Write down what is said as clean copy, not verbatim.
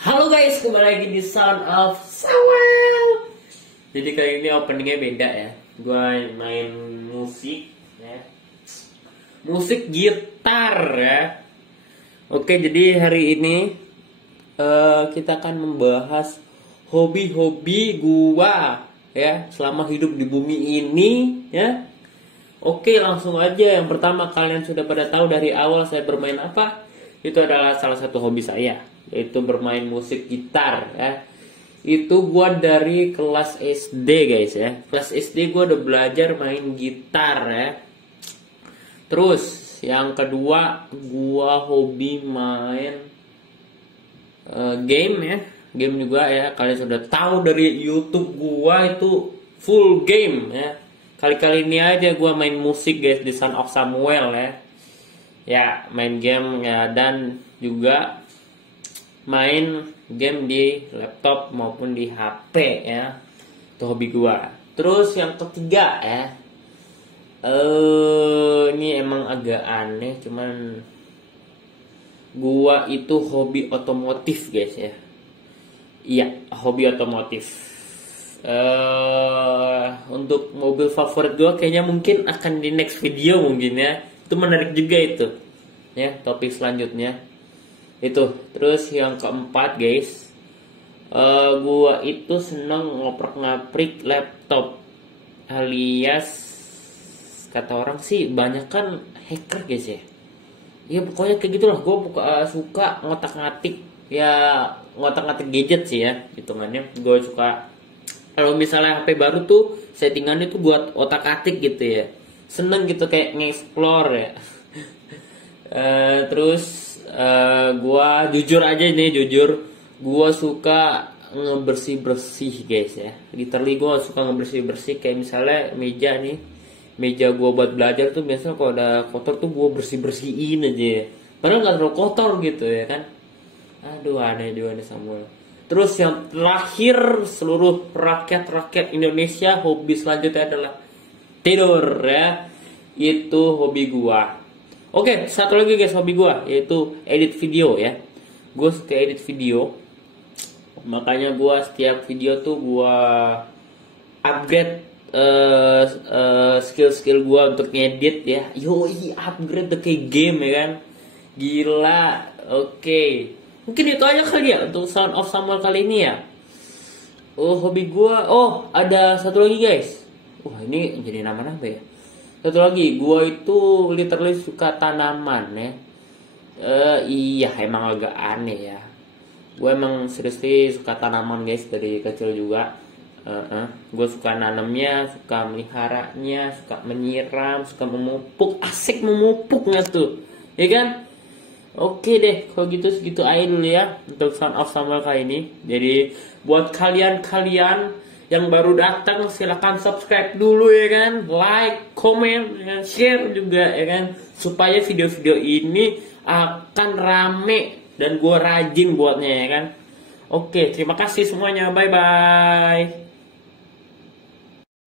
Halo guys, kembali lagi di Sound of Samuel. Jadi kali ini openingnya beda ya. Gua main musik ya. Musik gitar ya. Oke, jadi hari ini kita akan membahas hobi-hobi gua ya selama hidup di bumi ini ya. Oke, langsung aja. Yang pertama, kalian sudah pada tahu dari awal saya bermain apa? Itu adalah salah satu hobi saya, yaitu bermain musik gitar ya. Itu gua dari kelas SD guys ya. Kelas SD gua udah belajar main gitar ya. Terus yang kedua, gua hobi main game ya. Game juga ya. Kalian sudah tahu dari YouTube gua itu full game ya. Kali-kali ini aja gua main musik guys di Sound of Samuel ya. Ya, main game ya, dan juga main game di laptop maupun di HP ya. Itu hobi gua. Terus yang ketiga ya, ini emang agak aneh, cuman gua itu hobi otomotif guys ya. Iya, hobi otomotif. Untuk mobil favorit gua kayaknya mungkin akan di next video mungkin ya. Itu menarik juga itu ya, topik selanjutnya itu. Terus yang keempat guys, gua itu seneng ngoprek-ngaprik laptop, alias kata orang sih banyak kan hacker guys ya. Ya pokoknya kayak gitulah. Gua suka ngotak-ngatik ya, ngotak-ngatik gadget sih ya hitungannya. Gua suka kalau misalnya HP baru tuh settingannya tuh buat otak-atik gitu ya. Seneng gitu kayak nge-explore ya. Terus gua jujur aja nih, gua suka ngebersih-bersih guys ya. Literally gua suka ngebersih-bersih, kayak misalnya meja gua buat belajar tuh biasanya kalau ada kotor tuh gua bersih-bersihin aja ya. Padahal nggak terlalu kotor gitu ya kan. Aduh, aneh juga nih Samuel. Terus yang terakhir, seluruh rakyat Indonesia, hobi selanjutnya adalah tidur ya. Itu hobi gua. Oke, satu lagi guys hobi gua, yaitu edit video ya. Gua suka edit video. Makanya gua setiap video tuh gua upgrade skill gua untuk ngedit ya. Yoi, upgrade kayak game ya kan. Gila. Oke. Mungkin itu aja kali ya untuk Sound of Samuel kali ini ya. Hobi gua. Oh, ada satu lagi guys. Wah, ini jadi nama-nama ya. Satu lagi, gua itu literally suka tanaman ya. Iya, emang agak aneh ya. Gua emang seriously suka tanaman guys dari kecil juga. Gue suka nanamnya, suka meliharanya, suka menyiram, suka memupuk. Asik memupuknya tuh, ya kan? Oke deh, kalau gitu segitu aja dulu ya untuk Sound of Samuel kali ini. Jadi buat kalian yang baru datang silahkan subscribe dulu ya kan, like, comment, dan share juga ya kan, supaya video-video ini akan rame dan gue rajin buatnya ya kan. Oke, terima kasih semuanya, bye bye.